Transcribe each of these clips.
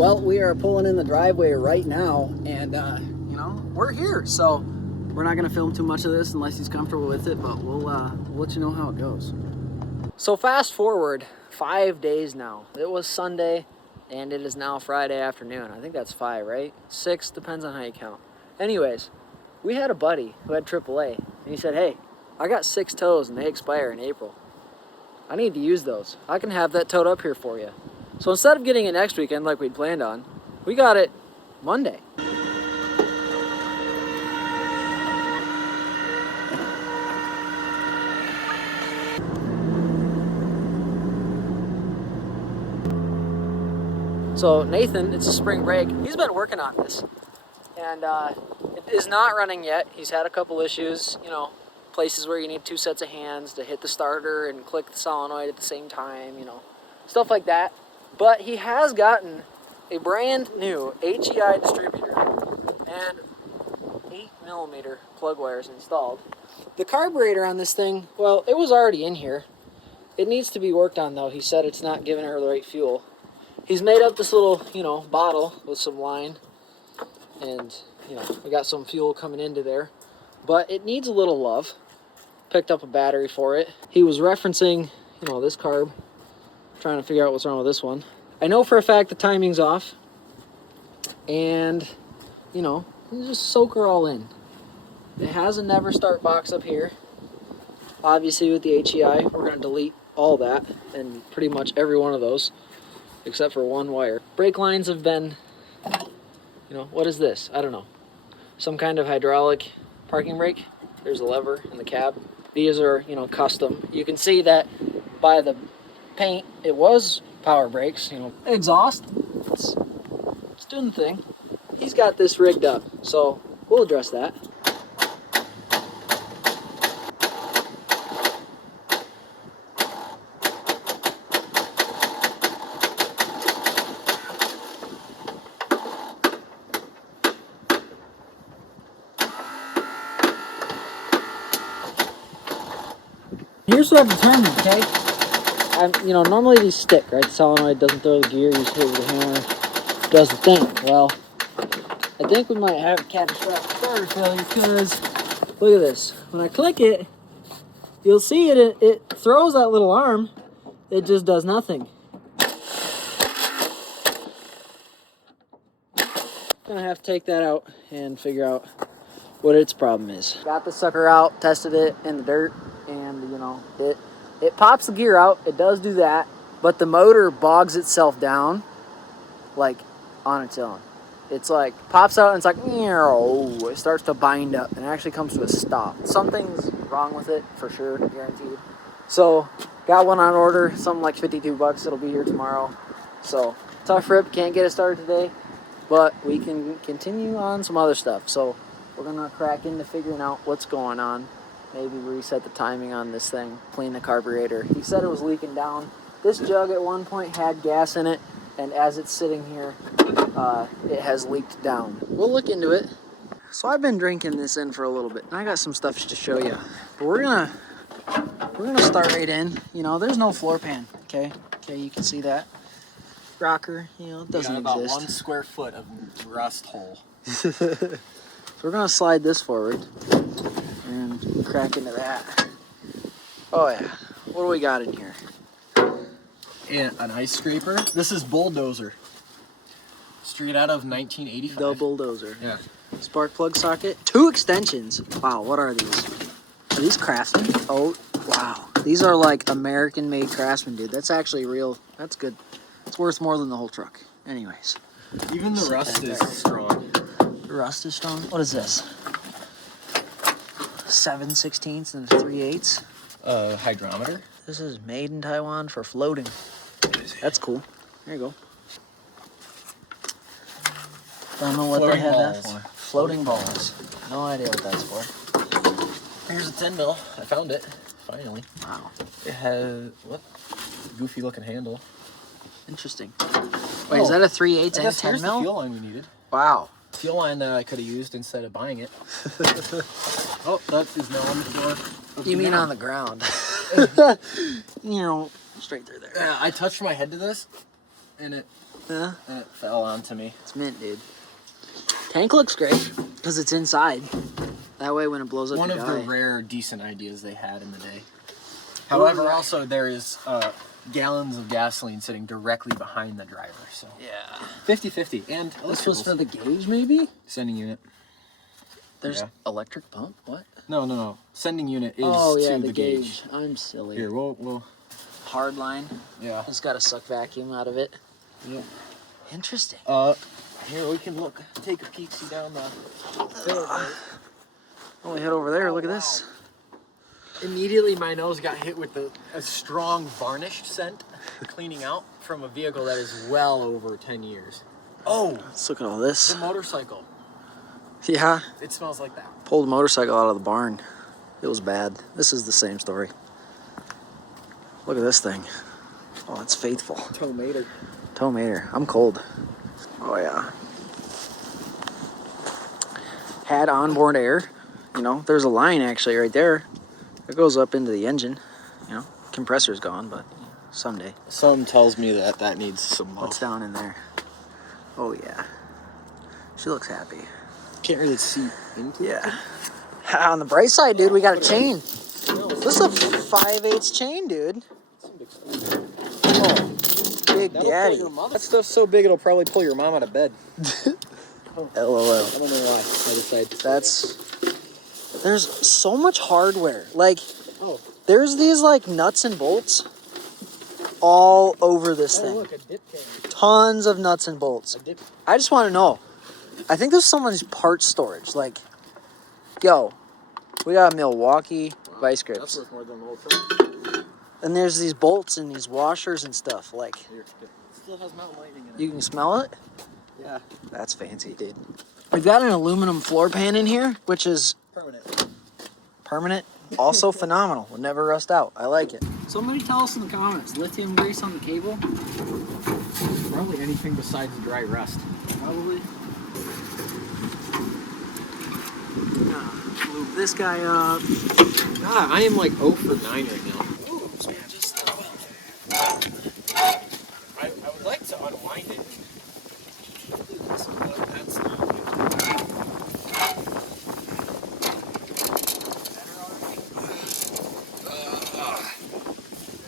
Well, we are pulling in the driveway right now, and you know, we're here, so we're not gonna film too much of this unless he's comfortable with it, but we'll let you know how it goes. So fast forward 5 days now. It was Sunday, and it is now Friday afternoon. I think that's 5, right? 6, depends on how you count. Anyways, we had a buddy who had AAA, and he said, hey, I got 6 tows and they expire in April. I need to use those. I can have that towed up here for you. So instead of getting it next weekend like we'd planned on, we got it Monday. So Nathan, it's a spring break. He's been working on this, and it is not running yet. He's had a couple issues, you know, places where you need 2 sets of hands to hit the starter and click the solenoid at the same time, you know, stuff like that. But he has gotten a brand new HEI distributor and 8mm plug wires installed. The carburetor on this thing, well, it was already in here. It needs to be worked on though. He said it's not giving her the right fuel. He's made up this little, you know, bottle with some line, and, you know, we got some fuel coming into there, but it needs a little love. Picked up a battery for it. He was referencing, you know, this carb, trying to figure out what's wrong with this one. I know for a fact the timing's off, and, you know, you just soak her all in. It has a never start box up here. Obviously with the HEI, we're going to delete all that, and pretty much every one of those, except for one wire. Brake lines have been, you know, what is this? I don't know. Some kind of hydraulic parking brake. There's a lever in the cab. These are, you know, custom. You can see that by the paint, it was power brakes, you know. Exhaust, it's doing the thing. He's got this rigged up, so we'll address that. Here's what I've determined, okay? You know, normally these stick, right? The solenoid doesn't throw the gear, you just hit it with a hammer, does the thing. Well, I think we might have a catastrophic starter failure because, look at this. When I click it, you'll see it throws that little arm, it just does nothing. Gonna have to take that out and figure out what its problem is. Got the sucker out, tested it in the dirt, and you know, it pops the gear out, it does do that, but the motor bogs itself down like on its own. It's like pops out and it's like, it starts to bind up and it actually comes to a stop. Something's wrong with it for sure, guaranteed. So got one on order, something like $52. It'll be here tomorrow. So tough rip, can't get it started today, but we can continue on some other stuff. So we're gonna crack into figuring out what's going on. Maybe reset the timing on this thing, clean the carburetor. He said it was leaking down. This jug at one point had gas in it, and as it's sitting here, it has leaked down. We'll look into it. So I've been drinking this in for a little bit, and I got some stuff to show you. But we're gonna start right in. You know, there's no floor pan. Okay, you can see that rocker. You know, it doesn't about exist. 1 square foot of rust hole. So we're gonna slide this forward and crack into that. Oh yeah, what do we got in here? And an ice scraper. This is Bulldozer. Straight out of 1985. The Bulldozer. Yeah. Spark plug socket. 2 extensions. Wow, what are these? Are these Craftsman? Oh, wow. These are like American-made Craftsman, dude. That's actually real. That's good. It's worth more than the whole truck. Anyways. Even the rust is strong. The rust is strong? What is this? 7/16 and 3/8. Hydrometer. This is made in Taiwan for floating. That's cool. There you go. Don't know what they have that for. Floating balls. No idea what that's for. Here's a 10 mil. I found it. Finally. Wow. It has what? Goofy looking handle. Interesting. Wait, is that a 3/8 and 10 here's mil? the fuel line we needed. Wow. Fuel line that I could have used instead of buying it. Oh, that is now on the door. You mean on the ground? You know, straight through there. Yeah, I touched my head to this, and it Yeah. And it fell onto me. It's mint, dude. Tank looks great because it's inside. That way when it blows up, One you of die. the rare decent ideas they had in the day. However, also there is gallons of gasoline sitting directly behind the driver. So Yeah. 50-50. And This was for the gauge, maybe? sending unit. There's electric pump? What? No. Sending unit is to the gauge. I'm silly. Here, we'll. Hard line. Yeah. It's got a suck vacuum out of it. Yeah. Interesting. Here we can take a peek, see down the. Oh, we head over there. Look at this. Immediately, my nose got hit with a strong varnished scent, cleaning out from a vehicle that is well over 10 years. Oh, Let's look at all this. the motorcycle. Yeah. It smells like that. Pulled a motorcycle out of the barn. It was bad. This is the same story. Look at this thing. Oh, it's faithful. Tomato. Tomater. I'm cold. Oh, yeah. Had onboard air. You know, there's a line actually right there. It goes up into the engine. You know, compressor's gone, but someday. Some tells me that needs some love. What's down in there? Oh, yeah. She looks happy. Can't really see into it. Yeah. On the bright side, dude, we got a chain. This is a 5/8 chain, dude. Oh, big daddy. That stuff's so big it'll probably pull your mom out of bed. LOL. I don't know why. I decided to There's so much hardware. Like, Oh. there's these like nuts and bolts all over this thing. Look, a dip can. Tons of nuts and bolts. A dip. I just want to know. I think there's someone's part storage. Like, yo, we got Milwaukee vice grips. That's worth more than the whole truck. And there's these bolts and these washers and stuff. Like, Here, it still has mountain lightning in it. you can smell it? Yeah. That's fancy, dude. We've got an aluminum floor pan in here, which is Permanent. permanent. Also phenomenal. Will never rust out. I like it. Somebody tell us in the comments, lithium grease on the cable? Probably anything besides dry rust. Probably. Lube this guy up. God, I am like 0 for 9 right now. Ooh, so just I would like to unwind it. That's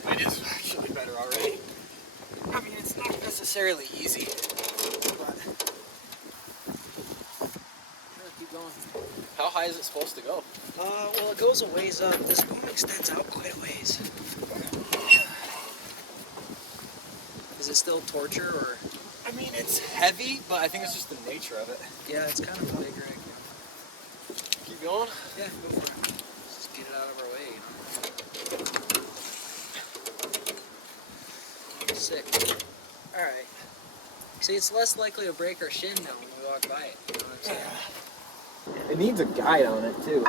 it is actually better already. I mean, it's not necessarily easy, but keep going. how high is it supposed to go? Well, it goes a ways up. This boom extends out quite a ways. Is it still torture or? I mean, it's heavy, but I think it's just the nature of it. Yeah, it's kind of a big rig. Keep going? Yeah, go for it. Just get it out of our way, you know? Sick. Alright. See, it's less likely to break our shin now when we walk by it. You know what I'm saying? It needs a guide on it, too.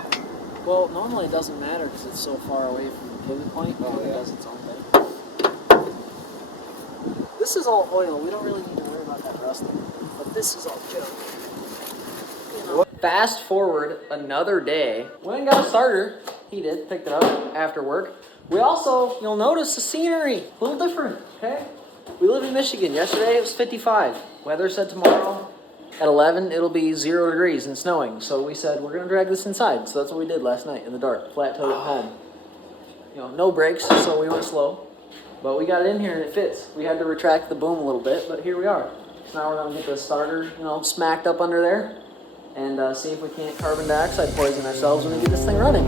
Well, normally it doesn't matter because it's so far away from the pivot point. Oh, It yeah. does its own thing. This is all oil. We don't really need to worry about that rusting. But this is all junk. You know. Fast forward another day. Went and got a starter. He did. Picked it up after work. We also, you'll notice the scenery. A little different, okay? We live in Michigan. Yesterday it was 55. Weather said tomorrow at 11 it'll be 0 degrees and snowing. So we said we're going to drag this inside. So that's what we did last night in the dark. Flat toed at home. You know, no brakes, so we went slow. But we got it in here and it fits. We had to retract the boom a little bit, but here we are. So now we're going to get the starter, you know, smacked up under there and see if we can't carbon dioxide poison ourselves when we get this thing running.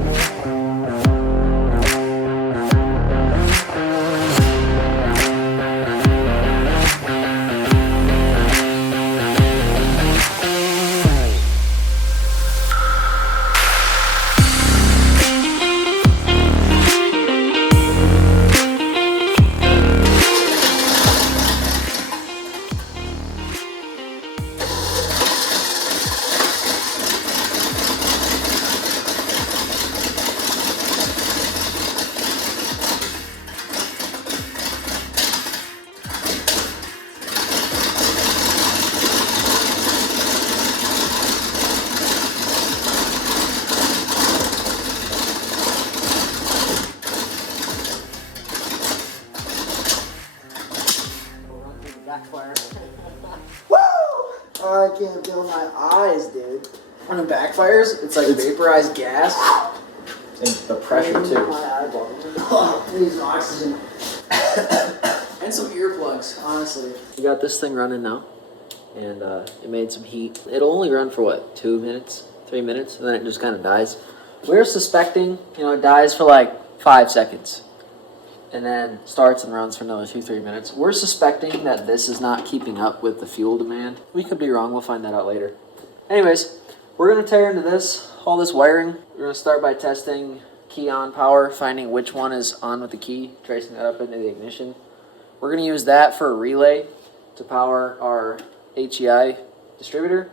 Oh, I can't feel my eyes, dude. When it backfires, it's like vaporized gas. And the pressure too. My eyeball. Oh, I need some oxygen. And some earplugs, honestly. We got this thing running now. And it made some heat. It'll only run for what, 2 minutes, 3 minutes, and then it just kind of dies. We're suspecting, it dies for like 5 seconds. And then starts and runs for another 2-3 minutes. We're suspecting that this is not keeping up with the fuel demand. We could be wrong, we'll find that out later. Anyways, we're gonna tear into all this wiring. We're gonna start by testing key on power, finding which one is on with the key, tracing that up into the ignition. We're gonna use that for a relay to power our HEI distributor.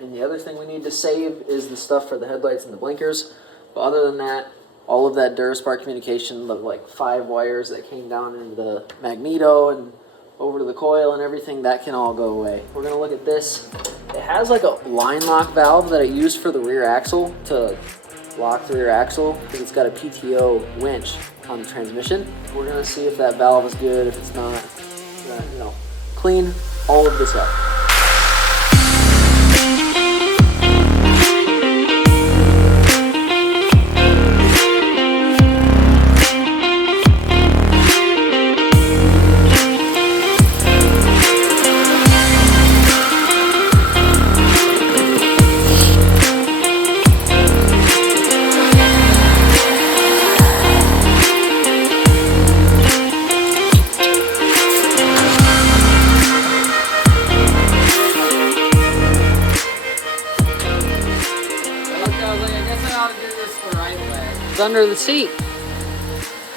And the other thing we need to save is the stuff for the headlights and the blinkers. But other than that, all of that Duraspark communication, the like 5 wires that came down into the magneto and over to the coil and everything, that can all go away. We're gonna look at this. It has like a line lock valve that it used for the rear axle to lock the rear axle because it's got a PTO winch on the transmission. We're gonna see if that valve is good, if it's not, clean all of this up. It's under the seat.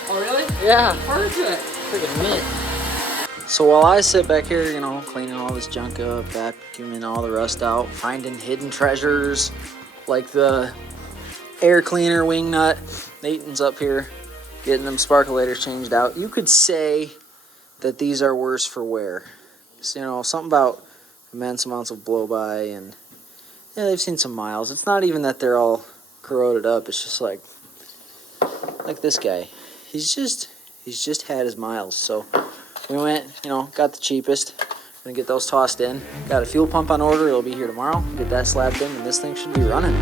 Oh, really? Yeah. Perfect. Freaking mint. So while I sit back here, cleaning all this junk up, vacuuming all the rust out, finding hidden treasures like the air cleaner wing nut, Nathan's up here getting them sparkulators changed out. You could say that these are worse for wear. So, something about immense amounts of blow by, and yeah, they've seen some miles. It's not even that they're all corroded up. It's just like this guy. He's just had his miles. So we went, got the cheapest. Gonna get those tossed in. Got a fuel pump on order. It'll be here tomorrow. Get that slapped in, and this thing should be running.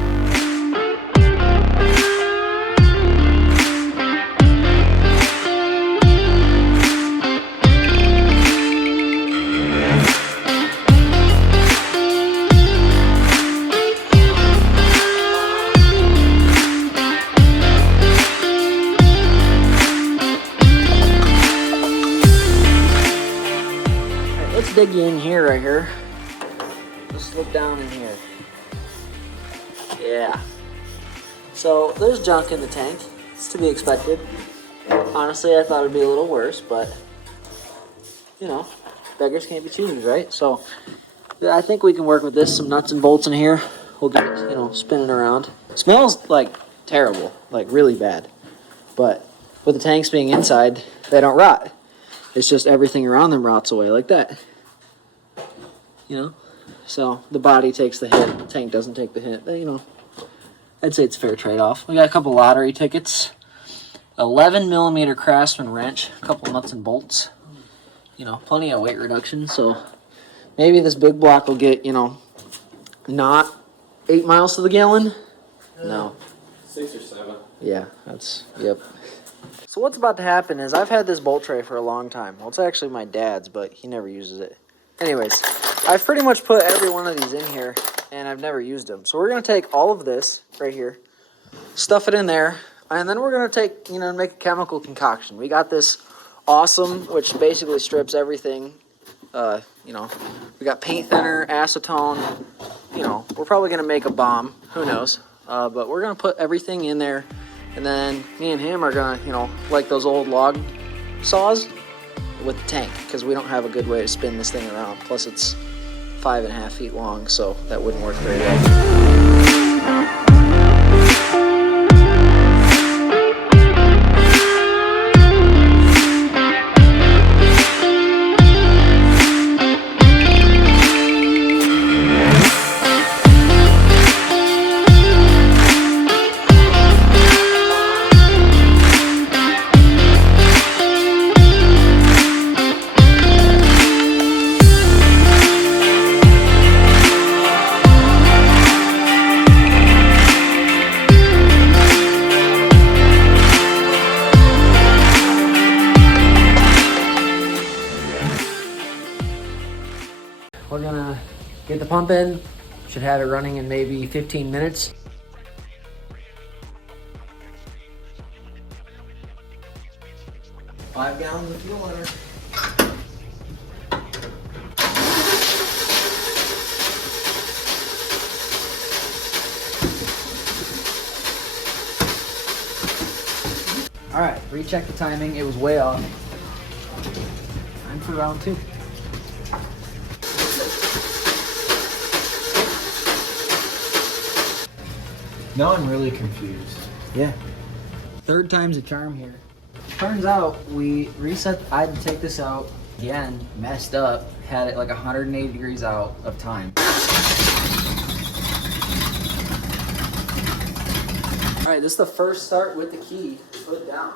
Dig you in here, right here. Just look down in here. Yeah. So there's junk in the tank. It's to be expected. Honestly, I thought it'd be a little worse, but beggars can't be choosers, right? So yeah, I think we can work with this. Some nuts and bolts in here. We'll get it, spinning around. It smells like terrible, like really bad. But with the tanks being inside, they don't rot. It's just everything around them rots away like that. So the body takes the hit, the tank doesn't take the hit. I'd say it's a fair trade-off. We got a couple lottery tickets, 11mm Craftsman wrench, a couple nuts and bolts, plenty of weight reduction. So maybe this big block will get, not 8 miles to the gallon. No. 6 or 7. Yeah, yep. So what's about to happen is I've had this bolt tray for a long time. Well, it's actually my dad's, but he never uses it. Anyways, I've pretty much put every one of these in here, and I've never used them. So we're going to take all of this right here, stuff it in there, and then we're going to take, make a chemical concoction. We got this awesome, which basically strips everything. We got paint thinner, acetone. We're probably going to make a bomb. Who knows? But we're going to put everything in there, and then me and him are going to, like those old log saws, with the tank, because we don't have a good way to spin this thing around. Plus it's 5.5 feet long, so that wouldn't work very well. We're gonna get the pump in. Should have it running in maybe 15 minutes. Five gallons of fuel in her. All right, recheck the timing. It was way off. Time for round 2. Now I'm really confused. Yeah. Third time's a charm here. Turns out we reset. I had to take this out again, messed up, had it like 180 degrees out of time. All right, this is the first start with the key. Put it down.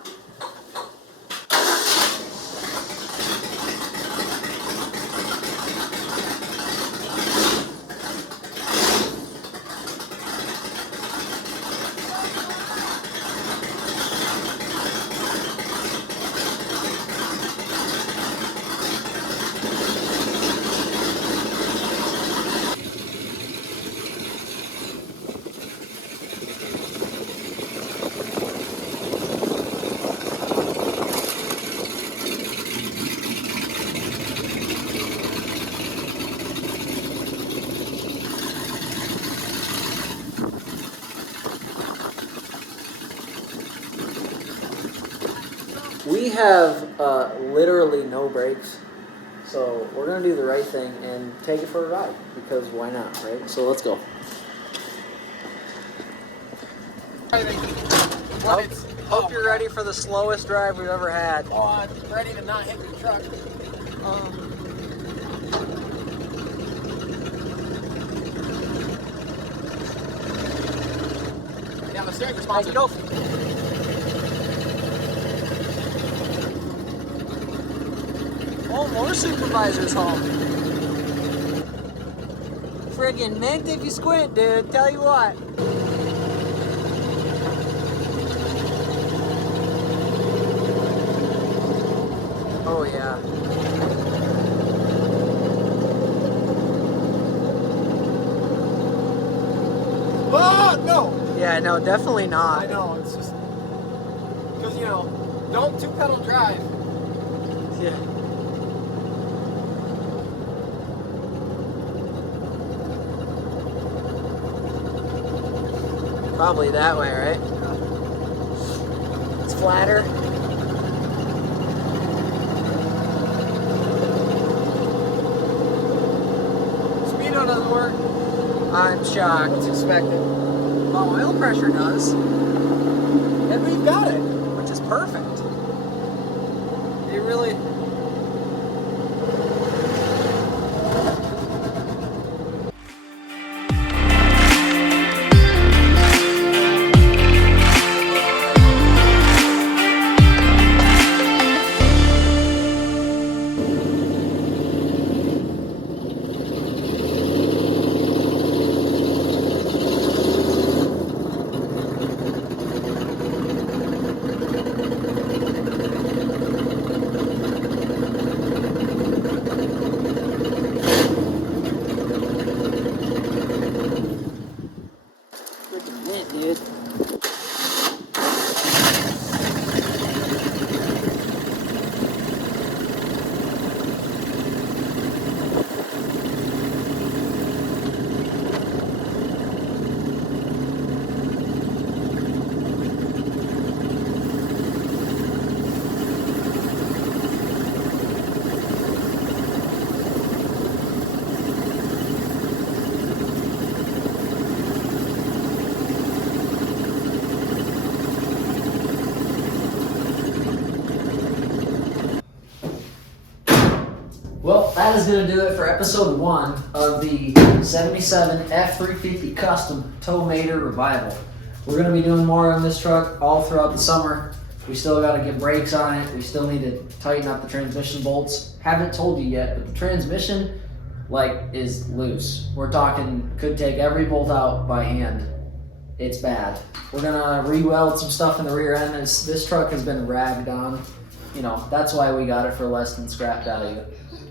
We have literally no brakes, so we're gonna do the right thing and take it for a ride, because why not, right? So let's go. Hope you're ready for the slowest drive we've ever had. Oh, I'm ready to not hit your truck. Yeah, let's steering responsive. Go. Oh, more supervisors home. Friggin' mint if you squint, dude. Tell you what. Oh, yeah. Oh, no! Yeah, no, definitely not. I know, it's just... Because, you know, don't two-pedal drive. Yeah. Probably that way, right? It's flatter. Speedo doesn't work. I'm shocked. What's expected? Oh, oil pressure does, And we've got it. which is perfect. You really... Freaking mint, dude. Well, that is going to do it for episode 1 of the 77 F350 Custom Tow-Mater Revival. We're going to be doing more on this truck all throughout the summer. We still got to get brakes on it. We still need to tighten up the transmission bolts. Haven't told you yet, but the transmission is loose. We're talking could take every bolt out by hand. It's bad. We're going to re-weld some stuff in the rear end. This truck has been ragged on. You know, that's why we got it for less than scrap value.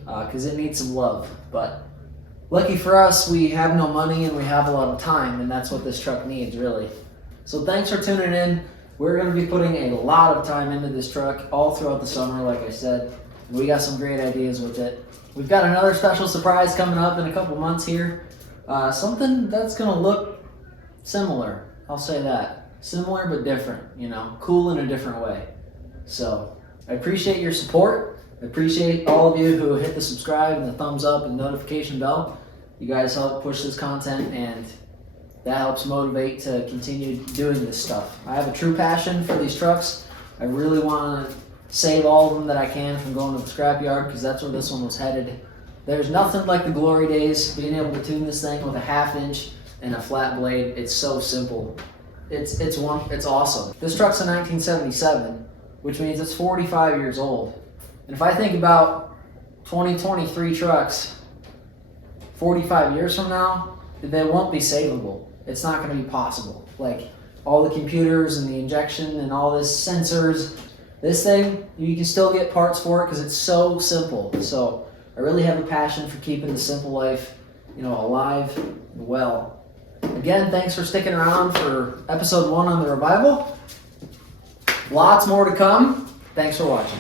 Because it needs some love, but lucky for us, we have no money and we have a lot of time, and that's what this truck needs, really. So thanks for tuning in. We're going to be putting a lot of time into this truck all throughout the summer, like I said. We got some great ideas with it. We've got another special surprise coming up in a couple months here. Something that's going to look similar. I'll say that. Similar but different, you know, cool in a different way. So I appreciate your support. I appreciate all of you who hit the subscribe and the thumbs up and notification bell. You guys help push this content, and that helps motivate to continue doing this stuff. I have a true passion for these trucks. I really want to save all of them that I can from going to the scrapyard, because that's where this one was headed. There's nothing like the glory days, being able to tune this thing with a 1/2 inch and a flat blade. It's so simple. It's awesome. This truck's a 1977, which means it's 45 years old. And if I think about 2023 trucks, 45 years from now, they won't be savable. It's not going to be possible. Like all the computers and the injection and all this sensors, this thing, you can still get parts for it because it's so simple. So I really have a passion for keeping the simple life, you know, alive and well. Again, thanks for sticking around for episode 1 on the revival. Lots more to come. Thanks for watching.